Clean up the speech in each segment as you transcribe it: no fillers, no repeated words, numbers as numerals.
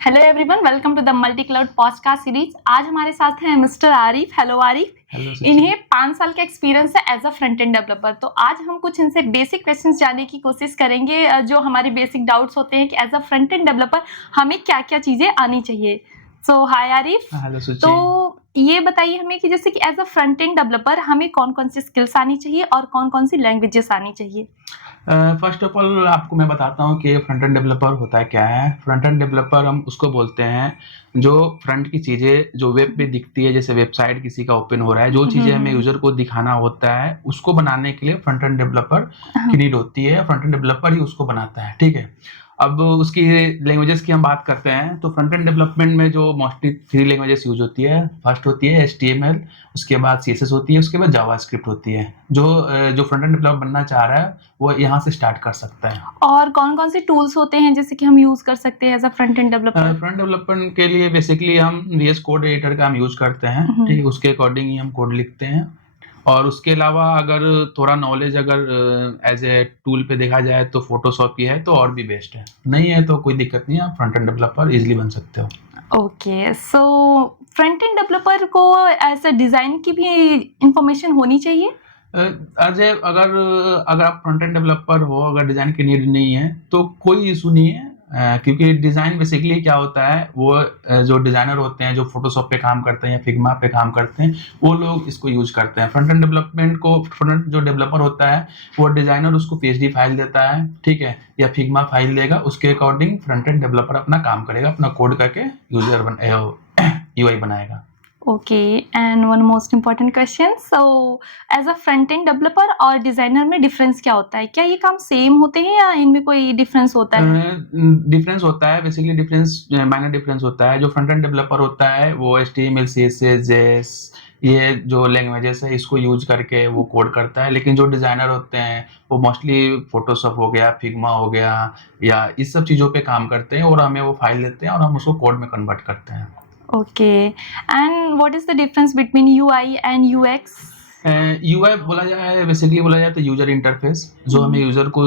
Hello everyone, welcome to the multi cloud podcast series. आज हमारे साथ हैं mister Arif. Hello Arif. Hello इन्हें 5 साल का एक्सपीरियंस है as a front end developer. तो आज हम कुछ इनसे बेसिक क्वेश्चंस जानने की कोशिश करेंगे, जो हमारे बेसिक डाउट्स होते हैं कि as a front end developer हमें क्या क्या चीज़ें आनी चाहिए। सो हाय आरिफ। हेलो सुची। तो ये बताइए हमें कि जैसे कि as a front end developer हमें कौन कौन सी स्किल्स आनी चाहिए और कौन कौन सी लैंग्वेजेस आनी चाहिए। फर्स्ट ऑफ ऑल आपको मैं बताता हूँ कि फ्रंट एंड डेवलपर होता है क्या है। फ्रंट एंड डेवलपर हम उसको बोलते हैं जो फ्रंट की चीज़ें जो वेब पे दिखती है, जैसे वेबसाइट किसी का ओपन हो रहा है, जो चीज़ें हमें यूज़र को दिखाना होता है उसको बनाने के लिए फ्रंट एंड डेवलपर की नीड होती है। फ्रंट एंड डेवलपर ही उसको बनाता है, ठीक है। अब उसकी लैंग्वेजेस की हम बात करते हैं तो फ्रंट एंड डेवलपमेंट में जो मोस्टली 3 लैंग्वेजेस यूज होती है। फर्स्ट होती है HTML, उसके बाद CSS होती है, उसके बाद जावास्क्रिप्ट होती है। जो फ्रंट एंड डेवलपर बनना चाह रहा है वो यहाँ से स्टार्ट कर सकता है। और कौन कौन से टूल्स होते हैं जैसे कि हम यूज कर सकते हैं as a front end developer. Front development के लिए बेसिकली हम VS कोड एडिटर का हम यूज करते हैं, ठीक है। उसके अकॉर्डिंग ही हम कोड लिखते हैं। और उसके अलावा अगर थोड़ा नॉलेज अगर एज ए टूल पे देखा जाए तो फोटोशॉप की है तो और भी बेस्ट है। नहीं है तो कोई दिक्कत नहीं है, आप फ्रंट एंड डेवलपर इजीली बन सकते हो। Okay, so front end developer को ऐसा डिजाइन की भी इंफॉर्मेशन होनी चाहिए। अजय, अगर अगर आप फ्रंट एंड डेवलपर हो, अगर डिज़ाइन की नीड नहीं है तो कोई इशू नहीं है। क्योंकि डिज़ाइन बेसिकली क्या होता है, वो जो डिज़ाइनर होते हैं जो फोटोशॉप पे काम करते हैं या फिग्मा पे काम करते हैं वो लोग इसको यूज करते हैं। फ्रंट एंड डेवलपमेंट को फ्रंट जो डेवलपर होता है वो डिज़ाइनर उसको PSD फाइल देता है, ठीक है, या फिग्मा फाइल देगा। उसके अकॉर्डिंग फ्रंट एंड डेवलपर अपना काम करेगा, अपना कोड करके UI बनाएगा। Okay, and one most important question. So, as a front end developer और डिजाइनर में डिफरेंस क्या होता है? क्या ये काम सेम होते हैं या इनमें कोई डिफरेंस होता है? डिफरेंस होता है, बेसिकली डिफरेंस माइनर डिफरेंस होता है। जो फ्रंट एंड डेवलपर होता है वो HTML, CSS, JS, ये जो लैंग्वेजेस है इसको यूज करके वो कोड करता है। लेकिन जो डिजाइनर होते हैं वो मोस्टली फोटोशॉप हो गया, फिग्मा हो गया, या इस सब चीज़ों पे काम करते हैं और हमें वो फाइल देते हैं और हम उसको कोड में कन्वर्ट करते हैं। Okay, and what is the difference between UI and UX? UI बोला जाए, बेसिकली बोला जाए तो यूजर इंटरफेस, जो हमें यूजर को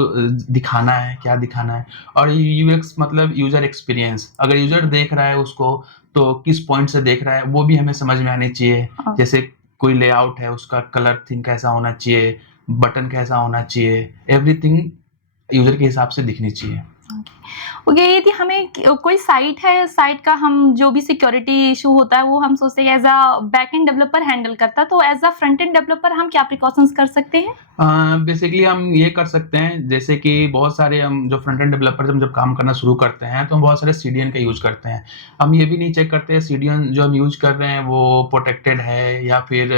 दिखाना है, क्या दिखाना है। और UX मतलब यूजर एक्सपीरियंस, अगर यूजर देख रहा है उसको तो किस पॉइंट से देख रहा है वो भी हमें समझ में आनी चाहिए। जैसे कोई लेआउट है, उसका कलर थीम कैसा होना चाहिए, बटन कैसा होना चाहिए, एवरीथिंग यूजर के हिसाब से दिखनी चाहिए। ओके, यदि हमें कोई साइट है, साइट का हम जो भी सिक्योरिटी इशू होता है वो हम सोचते हैं as a back end developer handle करता है, तो as a front end developer हम क्या प्रिकॉशंस कर सकते हैं? बेसिकली हम ये कर सकते हैं, जैसे कि बहुत सारे हम जो फ्रंट एंड डेवलपर जब काम करना शुरू करते हैं तो हम बहुत सारे CDN का यूज करते हैं। हम ये भी नहीं चेक करते हैं CDN जो हम यूज कर रहे हैं वो प्रोटेक्टेड है या फिर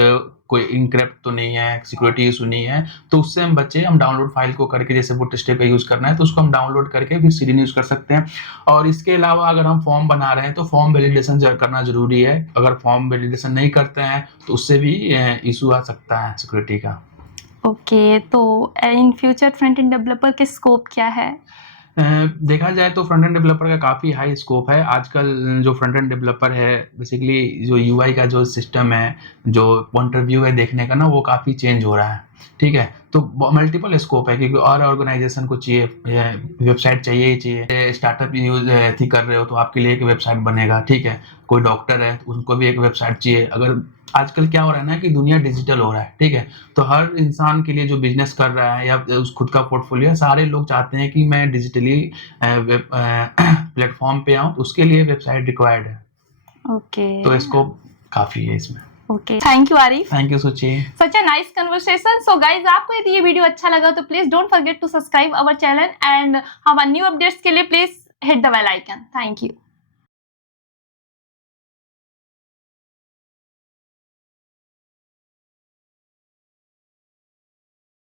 कोई इनक्रिप्ट तो नहीं है, सिक्योरिटी इशू नहीं है। तो उससे हम बचे, हम डाउनलोड फाइल को करके, जैसे बूटस्ट्रैप का यूज करना है तो उसको हम डाउनलोड करके फिर CDN यूज कर सकते हैं। और इसके अलावा अगर हम फॉर्म बना रहे हैं तो फॉर्म वैलिडेशन करना जरूरी है। अगर फॉर्म वैलिडेशन नहीं करते हैं तो उससे भी इशू आ सकता है सिक्योरिटी का। ओके, तो in future front end developer के स्कोप क्या है? देखा जाए तो फ्रंट एंड डेवलपर का काफ़ी हाई स्कोप है। आजकल जो फ्रंट एंड डेवलपर है, बेसिकली जो UI का जो सिस्टम है, जो पॉइंट ऑफ व्यू है देखने का ना, वो काफ़ी चेंज हो रहा है, ठीक है। तो मल्टीपल स्कोप है क्योंकि और ऑर्गेनाइजेशन को चाहिए, वेबसाइट चाहिए ही चाहिए। स्टार्टअप यूज थी कर रहे हो तो आपके लिए एक वेबसाइट बनेगा, ठीक है। कोई डॉक्टर है तो उनको भी एक वेबसाइट चाहिए। अगर आजकल क्या हो रहा है ना कि दुनिया डिजिटल हो रहा है, ठीक है। तो हर इंसान के लिए जो बिजनेस कर रहा है या उस खुद का पोर्टफोलियो है, सारे लोग चाहते हैं कि मैं डिजिटली प्लेटफॉर्म पे आऊँ, तो उसके लिए वेबसाइट रिक्वायर्ड है। ओके, तो स्कोप काफ़ी है इसमें। Okay, thank you Arif. Thank you Suchi. Such a nice conversation. So guys, आपको यदि ये वीडियो अच्छा लगा तो please don't forget to subscribe our channel and हमारे न्यू अपडेट्स के लिए please hit the bell icon. Thank you.